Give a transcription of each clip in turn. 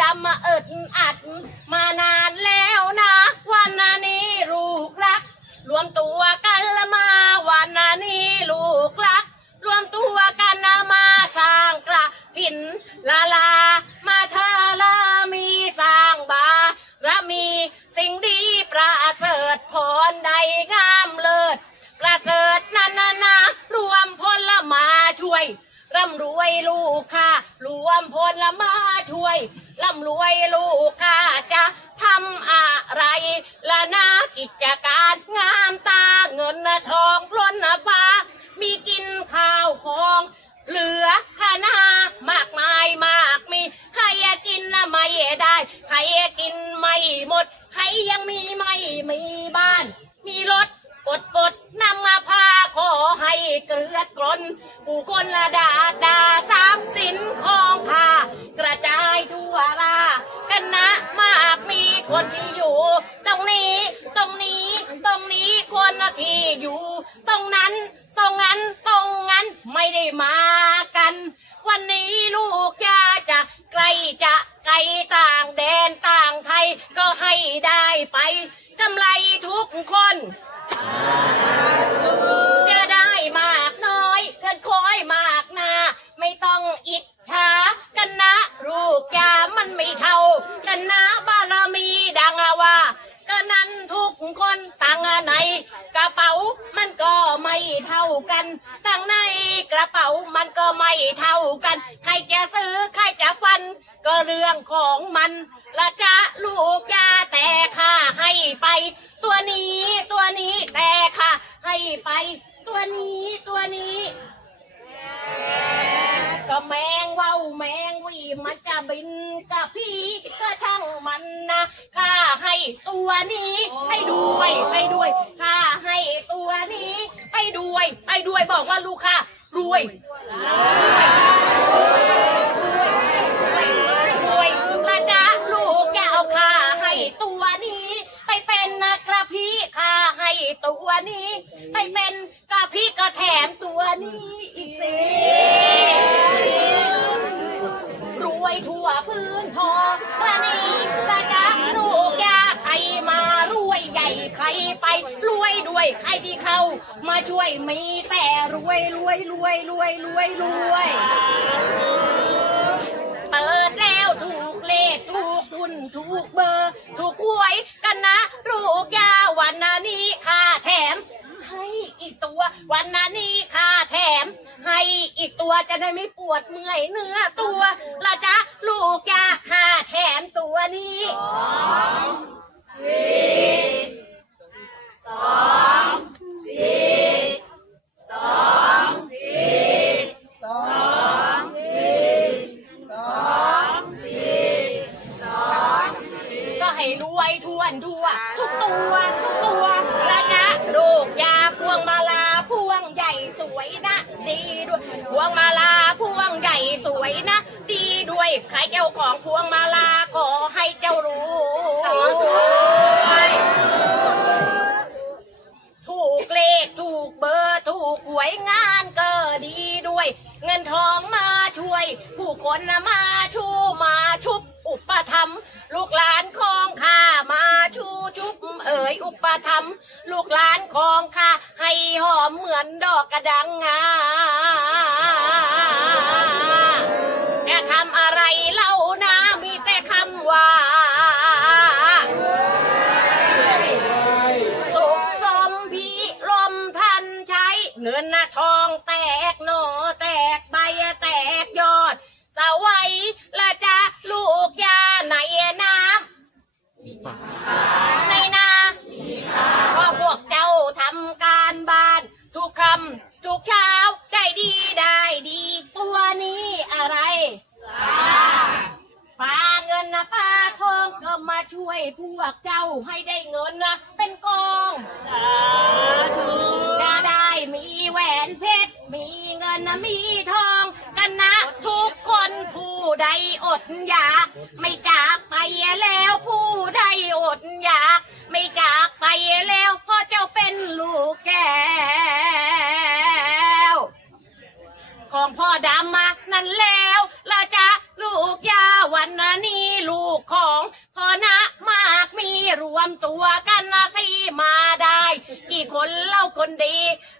ดำมาเอิดอัด มานานแล้วนะ วันนี้ลูกรัก รวมตัวกันละมา วันนี้ลูกรัก รวมตัวกันนะมาสร้างกระถินลาลา มาทาลามีสร้างบาระมีสิ่งดีประเสริฐพรใดงามเลิศประเสริฐนันนานารวมพลมาช่วยร่ำรวยลูกค่ะ รวมพลมาำรวยลูกค่ะจะทำอะไรละนากิจการงามตาเงินทองล้นฟ้า มีกินข้าวของ เหลือขนามากมายมากมี ใครกินไม่ได้ ใครกินไม่หมด ใครยังมีไม่มีบ้าน มีรถกดกดนำมาพาขอให้เกลือกลนผู้คนละดาดาทรัพย์สินของข้ากระจาย คนที่อยู่ ตรงนี้ ตรงนี้ ตรงนี้คนที่อยู่ ตรงนั้น ตรงนั้น ตรงนั้น ไม่ได้มากัน วันนี้ลูกยาจะไกลจะไกลต่างแดนต่างไทยก็ให้ได้ไปกำไรทุกคน เป๋ามันก็ไม่เท่ากัน ใครจะซื้อใครจะฟัน ก็เรื่องของมัน ละจะลูกยาแต่ค่าให้ไป ตัวนี้ตัวนี้แต่ค่ะให้ไป ตัวนี้ตัวนี้ก็แมงว้าแมงวีมันจะบินกับพี่ก็ช่างมันนะข้าให้ตัวนี้ให้ด้วยให้ด้วยข้าให้ตัวนี้ให้ด้วยให้ด้วยบอกว่าลูกค่ะ รวยรวยละจ้าลูกจะเอาข้าให้ตัวนี้ ไปเป็นนักระพี่ข้าให้ตัวนี้ ไปเป็นกระพี่ก็แถมตัวนี้อีกสิรวยทั่วพื้นทองประนีประจักษ์ลูกยา มารวยใหญ่ใครไปรวยด้วยใครที่เข้ามาช่วยมีแต่รวยรวยรวยรวยรวยรวยเปิดแล้วถูกเลขถูกทุนถูกเบอร์ ถูกหวยกันนะลูกยาวันนี้ค่าแถม ให้อีกตัววันนี้ค่าแถม ให้อีกตัวจะได้ไม่ปวดเมื่อยเนื้อตัวละจ๊ะลูกยาค่าแถมตัวนี้ ก็ให้รวยทวนทั่ว ทุกตัวทุกตัวละจ๊ะลูกยาพวงมาลาพวงใหญ่สวยนะ ดีด้วยพวงมาลาพวงใหญ่สวยนะ ดีด้วยใครเจ้าของพวงมาลาขอให้เจ้ารู้ วยงานก็ดีด้วย เงินทองมาช่วย ผู้คนนะมาชูมาชุบอุปธรรมลูกหลานของข้ามาชูชุบเอ๋ยอุปธรรมลูกหลานของข้าให้หอมเหมือนดอกกระดังงาำทุกเช้าได้ดีได้ดี ตัวนี้อะไรปลาเงินนะปลาทองก็มาช่วยพวกเจ้าให้ได้เงินนะเป็นกองสาธุจะได้มีแหวนเพชรมีเงินนะมีทองกันนะทุกคนผู้ใดอดอยาก ไม่จากไปแล้วผู้ใดอดอยาก ไม่จากไปแล้วเพ่อเจ้าเป็นลูกแก้ ดำมานั้นแล้วราจะลูกยาวันนี้ลูกของพ่อนะมากมีรวมตัวกันนะสิมาได้ กี่คนเล่าคนดี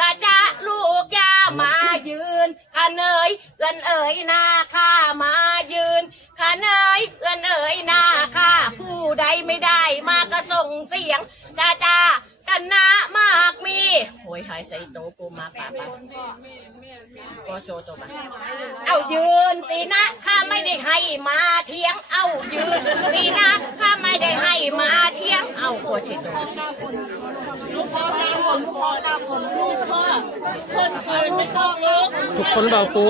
ราจะลูกยามายืนขันเอ๋ยเอินเอ๋ยนาข้ามายืนขันเอ๋ยเอินเอ๋ยนาข้าผู้ใดไม่ได้มาก็ส่งเสียงจ้าจ้ากันนะมา โหยหายใส่โตกูมาป่าป่าก็โซโตมาเอายืนสินะข้าไม่ได้ให้มาเทียง เอายืนสินะข้าไม่ได้ให้มาเทียง เอาโคชิโตลูกพ่อตาคนลูกพ่อตาคนลูกพ่อคนคืนไม่ต้องลุกทุกคนเบาปู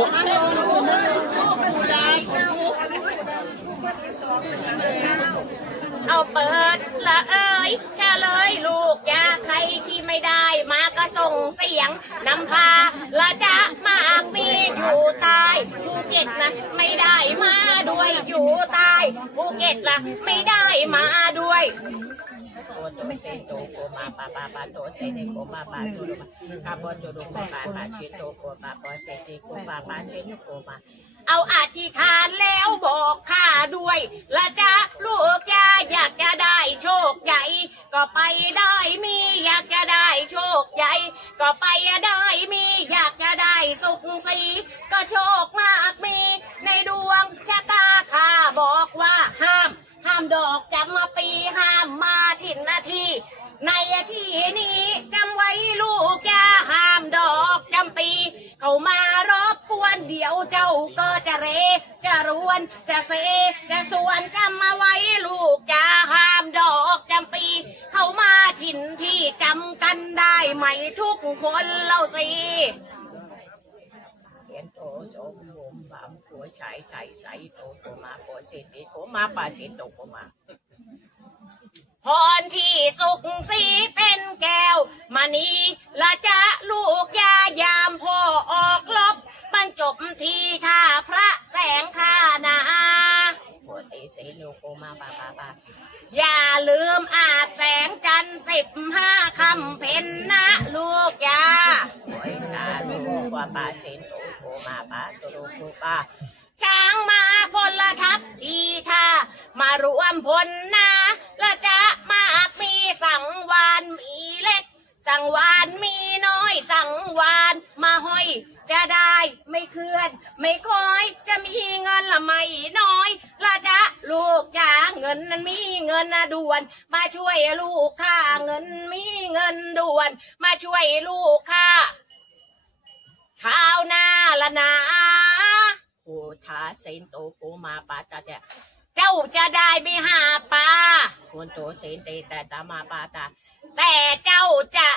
เอาเปิดละเอ้ยเฉลยลูกยาใครที่ไม่ได้มาก็ส่งเสียงนำพาละจะมากมีอยู่ใต้ภูเก็ตนะไม่ได้มาด้วยอยู่ใต้ภูเก็ตละไม่ได้มาด้วยโตเซโตโกมาปาปาปาโตเซเนโกมาปาโตโดมาคาร์บอนโตโดมาปาปาชิโตโกมาปาเซติโกมาปาเชนโกมา เอาอธิษฐานแล้วบอกข้าด้วยละจ้าลูกยาอยากจะได้โชคใหญ่ ก็ไปได้มีอยากจะได้โชคใหญ่ ก็ไปได้มีอยากจะได้สุขสีก็โชคมากมี ในดวงชะตาข้าบอกว่าห้าม ห้ามดอกจำมาปีห้ามมาถิ่นนาที ในที่นี้ ยวเจ้าก็จะเร จะรวน จะเซ จะสวนจำมาไว้ลูกอย่าห้ามดอกจำปี เข้ามาถิ่นที่จำกันได้ไหมทุกคนเล่าสิียนโตโสมโมมบามหัวชายไก่ใสโตโกมาโกสิติโกมาปาสิโตโกมาพรที่สุขสีเป็นแก้วมานีละจะลูกยายามพ่อออกลบ บรรจบทีท่าพระแสงคานาโพธิสีลูกโกมาบาบาบาอย่าลืมอาบแสงจันทร์สิบห้าคำเพ็ญนะลูกยาสวยสาลูกว่าปาเสนโตโกมาปาตโรโกปาช้างมาพลทัพทีท่ามารวมพลนะและจะมากมีสังวานมีเล็ก สังวานมีน้อยสังวานมาห้อย จะได้ไม่เคลื่อน ไม่คอยจะมีเงินละไม่น้อยละจะลูกจ๋าเงินนั้นมีเงินนะด่วน มาช่วยลูกค่าเงินมีเงินด่วน มาช่วยลูกค่าข้าวหน้าละนาโอทาเซนโตโกมาปาตาเตะเจ้าจะได้ไม่หาปลาคนโตเซนเตแต่ตามาปาตาแต่เจ้าจะ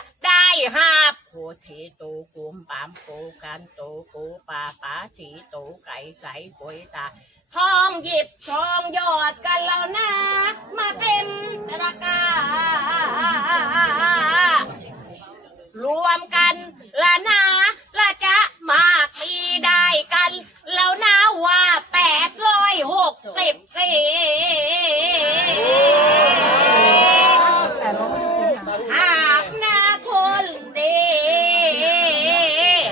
หาบโคเทโตโกมปามโกกันโตโกปาปาสีโตไก่ใสโกยตาทองหยิบทองหยอดกันแล้วนะ มาเต็มตะการวมกันละนะละจะมากมีได้กัน แล้วนะว่าแปดร้อยหกสิบสี่บนาคนดี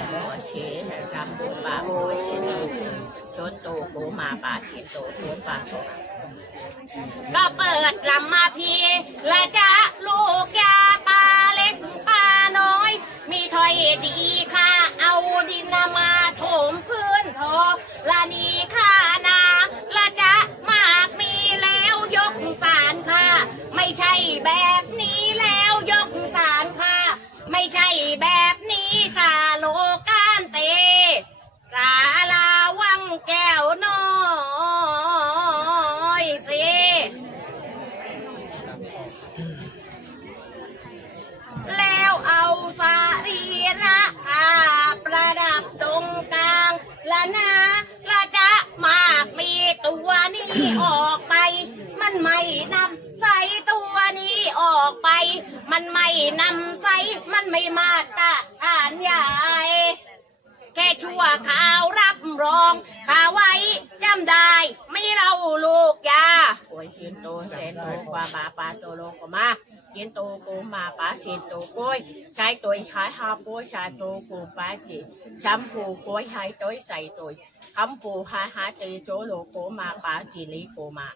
โมชีนะครับผมปาโมชีชนโตโกมา ปาชิโต มันไม่นำใส่มันไม่มาตรฐานใหญ่แค่ชั่วข่าวรับรองข่าวไว้จำได้ ไม่เราลูกยาโอ้ยกินโตเซนโตกว่าบาปาโตโลกมากินโตโกมาปาชินโตโกยใช้ตัวขายฮาโปชาโตโกปาจิช้ำผูโกยหายตัวใส่ตัวคำผูหาหาตีโจโลโกมาปาจิลิโกมา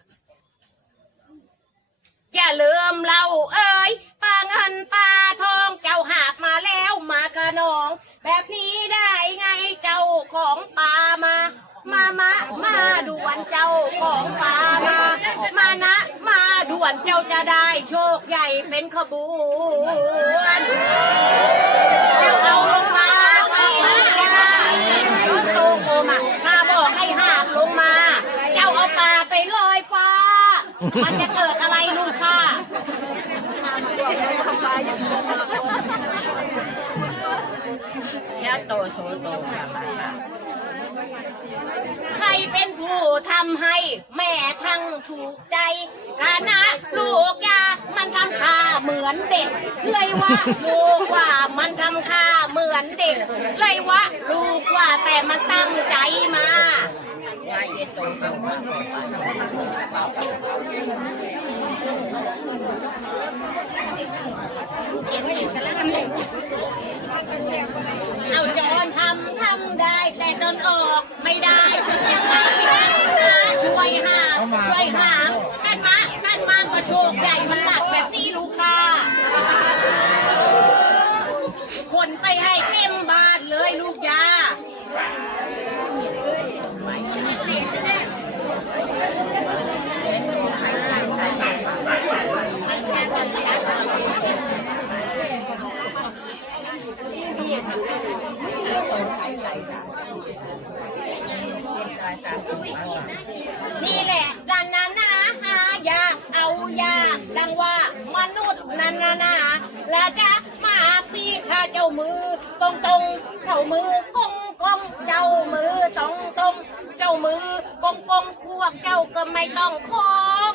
อย่าลืมเราเอ้ยปลาเงินปลาทองเจ้าหาบมาแล้วมากระนอง แบบนี้ได้ไงเจ้าของปลามา มามามาด่วนเจ้าของปลามา มานะ มาด่วนเจ้าจะได้โชคใหญ่เป็นขบวนเจ้าเอาลงมาที่นี่นะรถโตโกมาข้าบอกให้หาบลงมา เจ้าเอาปลาไปลอยฟ้า มันจะเกิดอะไรลูกค่ะยะโตโสโตใครเป็นผู้ทำให้แม่ทั้งถูกใจฐานะลูกยา มันทำค่าเหมือนเด็ก เลยว่าลูกว่ามันทำค่าเหมือนเด็ก เลยว่าลูกว่าแต่มันตั้งใจมา เอาจอนทำทำได้ แต่ตนออกไม่ได้ยังไงนะช่วยหาช่วยหากันมากันมาก็โชคใหญ่มันหนักแบบนี้ลูกค่ะคนไปให้เต็มบ้านเลยลูกยา นี่แหละดันนานาหายาเอายาดังว่ามนุษย์นันนานาและจะมาปีข้าเจ้ามือตรงตรงเจ้ามือกงกงเจ้ามือตรงตรงเจ้ามือกงกงพวกเจ้าก็ไม่ต้องคง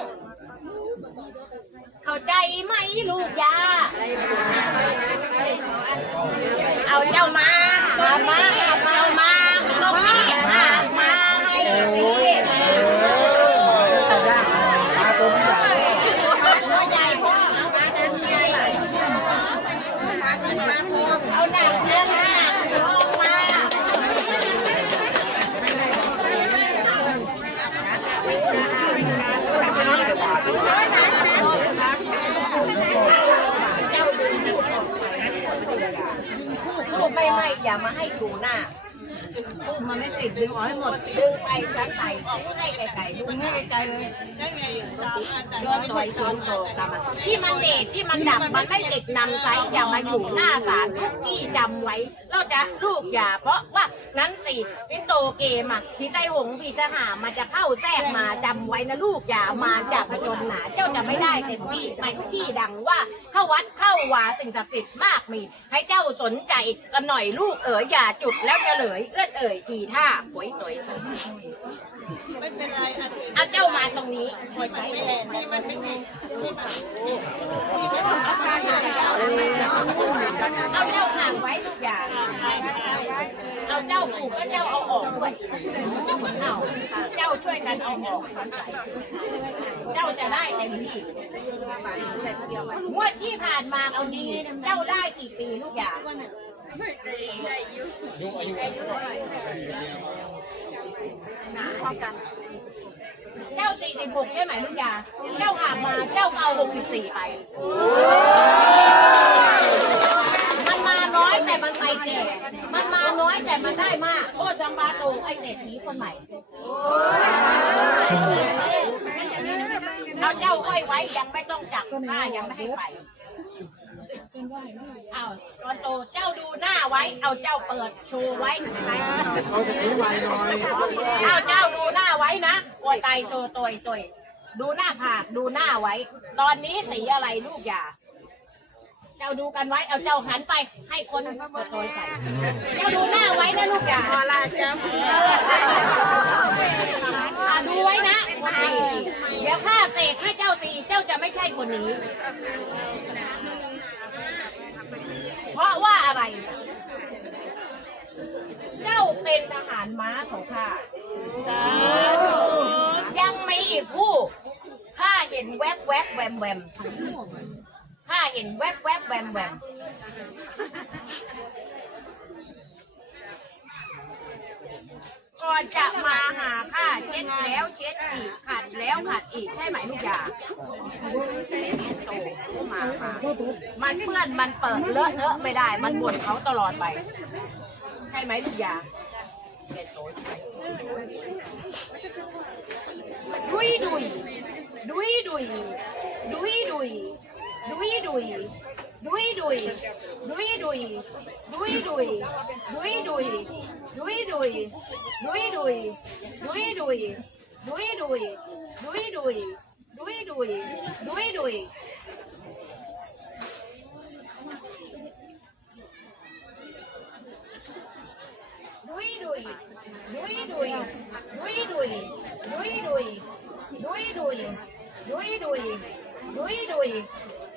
เข้าใจไหมลูกยา เอาเจ้ามามามาเจ้ามาตรงนี้หามาให้พี่ตัวใหญ่พ่อมาดังใหญ่มาเงินมาทอาหนักเงินหนักทองมา พูดไม่ไม่ อย่ามาให้ดูหน้า มันไม่ติดดึงออกให้หมดดึงไปชั้นไก่ออกให้ไก่ๆดูดึงให้ไกลๆเลยย้อนถอยสูงโตตามมาที่มันเดชที่มันดับมันไม่ติดนำไซส์อย่ามาอยู่หน้าศาลทุกที่จำไว้ เราจะลูกอย่าเพราะว่านั้นสิพิโตเกมอะพี่ไต้หงพี่ทหารมันจะเข้าแทรกมาจำไว้นะลูกอย่ามาจากผจญหนาเจ้าจะไม่ได้เต็มที่ไปทุกที่ดังว่าเข้าวัดเข้าวาสิ่งศักดิ์สิทธิ์มากมี ให้เจ้าสนใจกันหน่อยลูกเอ๋ยอย่าจุดแล้วเฉลยเอื้อนเอ่ยทีท่าหวยหน่อยไม่เป็นไรอะเอาเจ้ามาตรงนี้ที่มันไม่ดีเอาเจ้าห่างไว้ทุกอย่างเอาเจ้าปลูกก็เจ้าเอาออกด้วยเอาเจ้าช่วยกันเอาออกเจ้าจะได้เต็มที่งวดที่ผ่านมาเอาดีเจ้าได้กี่ปีลูกอย่าง เจ้าสี่สิบหกใช่ไหมลูกยา เจ้าหามาเจ้าก็เอาหกสิบสี่ไป มันมาน้อยแต่มันไปเจมันมาน้อยแต่มันได้มากโอ้จำบาโตไอเศรษฐีคนใหม่เอาเจ้าห้อยไว้ยังไม่ต้องจับหน้ายังไม่ให้ไป อาตอนโตเจ้าดูหน้าไว้ เอาเจ้าเปิดโชว์ไว้เห็นไหมเขาจะถือไว้หน่อยเอาเจ้าดูหน้าไว้นะโอยไตโซโตยโตยดูหน้าผากดูหน้าไว้ ตอนนี้สีอะไรลูกอย่า เจ้าดูกันไว้ เอาเจ้าหันไป ให้คนโซโตยใส่ เจ้าดูหน้าไว้นะลูกอย่าลาจ้าดูไว้นะเดี๋ยวข้าเสกให้เจ้าตีเจ้าจะไม่ใช่คนนี้ ว่าอะไร เจ้าเป็นทหารม้าของข้ายังมีอีกผู้ข้าเห็นแวบแวบแวมแวมข้าเห็นแวบแวบแวมแวม ก่อนจะมาหาข้าเช็ดแล้วเช็ดอีกขัดแล้วขัดอีกใช่ไหมลูกยาโตมามามันเปื้อนมันเปิดเลอะเทอะไม่ได้ มันบ่นเขาตลอดไปใช่ไหมลูกยาดุยดุยดุยดุยดุยดุยดุยดุย ดุยดุยดุยดุยดุยดุยดุยดุยดุยดุยดุยดุยดุยดุยดุยดุยดุยดุย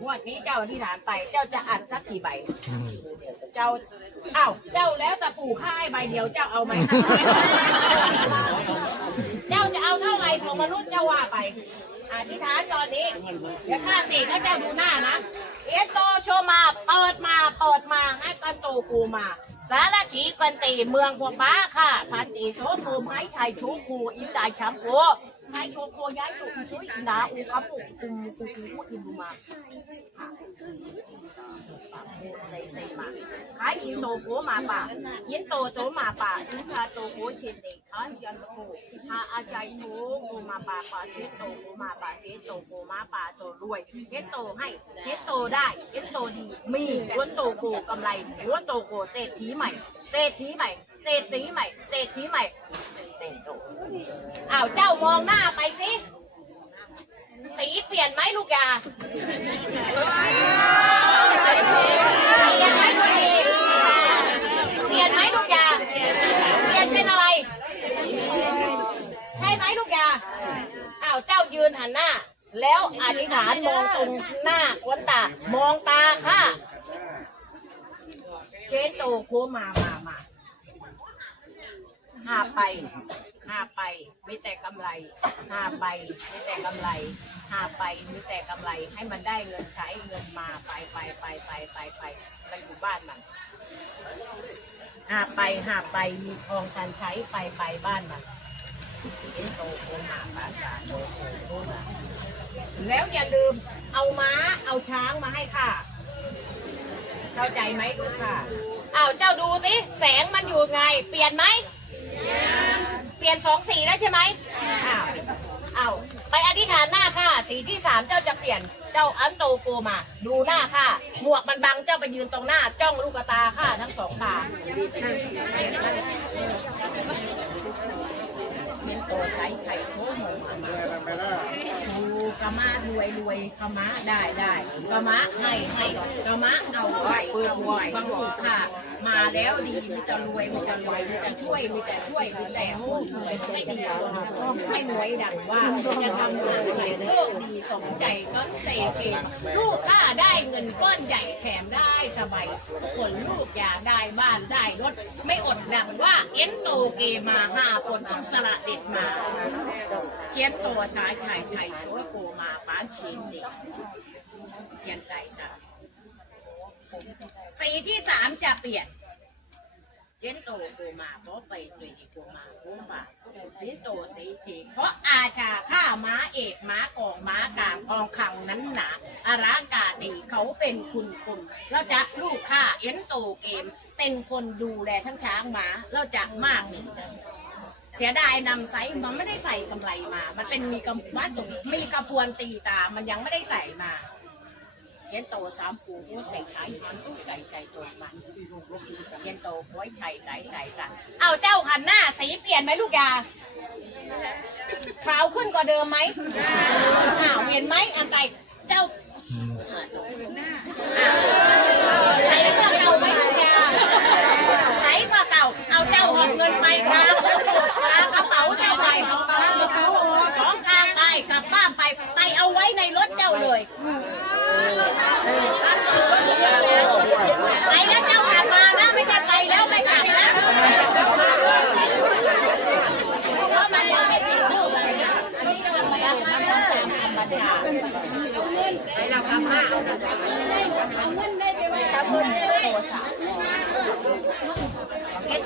งวดนี้เจ้าอธิษฐานไป เจ้าจะอัดสักกี่ใบ เจ้าอ้าวเจ้าแล้วแต่ปู่ค่าให้ใบเดียวเจ้าเอาไหม เจ้าจะเอาเท่าไหร่ของมนุษย์เจ้าว่าไปอธิษฐานตอนนี้เดี๋ยวข้าตีแล้วเจ้าดูหน้านะเอสโตโชมาเปิดมาเปิดมาให้กันโตกูมา สารถีกันตีเมืองพวกป้าค่ะ พันตีโสภูมิให้ชัยชูคูอินดาชัมโกให้โชโคย้ายอยู่ช่วยนดาอุคับอุกคุมกุกุอินดูมาขายอินโตโกมาป่ายินโตโจมาป่าอินทาโตโกเชนเดขายยันโกทาอาใจโตโกมาป่าป่าเชโตโกมาป่าเชโตโกมาป่าโตรวยเชโตให้เชโตได้เชโตดีมีล้วนโตโกกำไรล้วนโตโกเศรษฐีใหม่เศรษฐีใหม่ เศรษฐีใหม่เศรษฐีใหม่เศรษฐีอ้าวเจ้ามองหน้าไปสิสีเปลี่ยนไหมลูกยาเปลี่ยนไหมลูกดีเปลี่ยนไหมลูกยาเปลี่ยนเป็นอะไร ใช่ไหมลูกยาอ้าวเจ้ายืนหันหน้า แล้วอธิษฐานมองตรงหน้าควนตามองตาค่ะเจนโตโคมามา หาไปหาไปไม่แต่กำไรหาไปไม่แต่กำไรหาไปไม่แต่กำไรให้มันได้เงินใช้เงินมาไปไปไปไปไปไปไปอยู่บ้านมันหาไปหาไปมีทองทันใช้ไปไปบ้านมันเอ็นโตโคหาภาษาโตโคโคมาแล้วอย่าลืมเอาม้าเอาช้างมาให้ค่ะ เข้าใจไหมลูกค่ะอ้าวเจ้าดูสิแสงมันอยู่ไง เปลี่ยนไหม ปลี่ยนสองสีแล้วใช่ไหมอ้าวอ้าไปอธิษฐานหน้าค่ะ สีที่สามเจ้าจะเปลี่ยน เจ้าอันโตโกมา ดูหน้าค่ะ หมวกมันบังเจ้าไปยืนตรงหน้า จ้องลูกตาค่ะทั้งสองตาเป็นตัวใช้ไข่โค้งหมูถูกะมารวยรวยกะมะได้ได้กะมะให้ให้กะมะเอาไว้เอาไว้บางถูกค่ะ มาแล้วดีมีแต่รวยมีแต่รวยมีแต่ช่วยมีแต่ช่วยมีแต่โอ้ยไม่ดีให้รวยดังว่าจะทำงานอะไรโชคดีสมใจก็เตะเกมลูกข้าได้เงินก้อนใหญ่แถมได้สบายผลลูกอยากได้บ้านได้รถไม่อดดังว่าเอ็นโตเกมาห้าผลต้องสละเด็ดมาเขียนตัวสายไข่ไข่ช่วยโกมาป้านชิ้นนี่เขียนไก่สัตว์ สีที่สามจะเปลี่ยนเจนโตโกมาเพราะไปเวทีโกมาโกมาเจนโตสีทีเพราะอาชาข้าม้าเอกม้ากองม้ากามกองขังนั้นหนาอารากาดีเขาเป็นคุณคนเราจะลูกข้าเอ็นโตเกม เป็นคนดูแลทั้งช้างม้าเราจะมากนี่เสียดายนำไซส์มันไม่ได้ใส่กำไรมา มันเป็นมีกำวัดมีกระพวนตีตา มันยังไม่ได้ใส่มา เย็นโตสามปูหัวแต่ใช้มันตู้ใจใจตัวมันเย็นโตหัวใจใจใจตันเอาเจ้าหันหน้าสีเปลี่ยนไหมลูกยาขาวขึ้นกว่าเดิมไหมอ้าวเห็นไหมอันใดเจ้าใส่กว่าเก่าไหมลูกยาใส่กว่าเก่า เอาเจ้าหอบเงินไปครับกระเป๋าเจ้าไปสองทางไปกลับบ้านไป ไปเอาไว้ในรถเจ้าเลย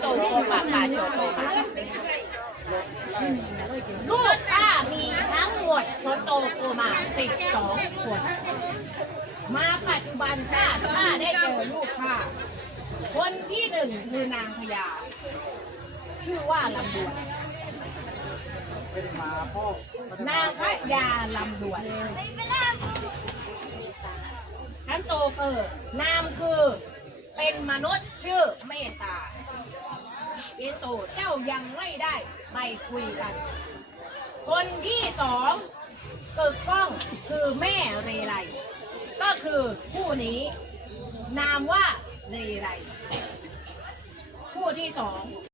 โกมาปาโชโตมาลูกป้ามีทั้งหมดโชโตโกมาสิบส องคนมาปัจจุบันป้าป้าได้เจอลูกป้าคนที่หนึ่งคือนางพญาชื่อว่าลำดวนนางพระยาลำดวนขันโตเกิดนามคือเป็นมนุษย์ชื่อเมตตาเอโตเจ้ายังไม่ได้ไปคุยกัน คนที่สอง กิดก้องคือแม่เรไร ก็คือผู้นี้ นามว่าเรไร ผู้ที่สอง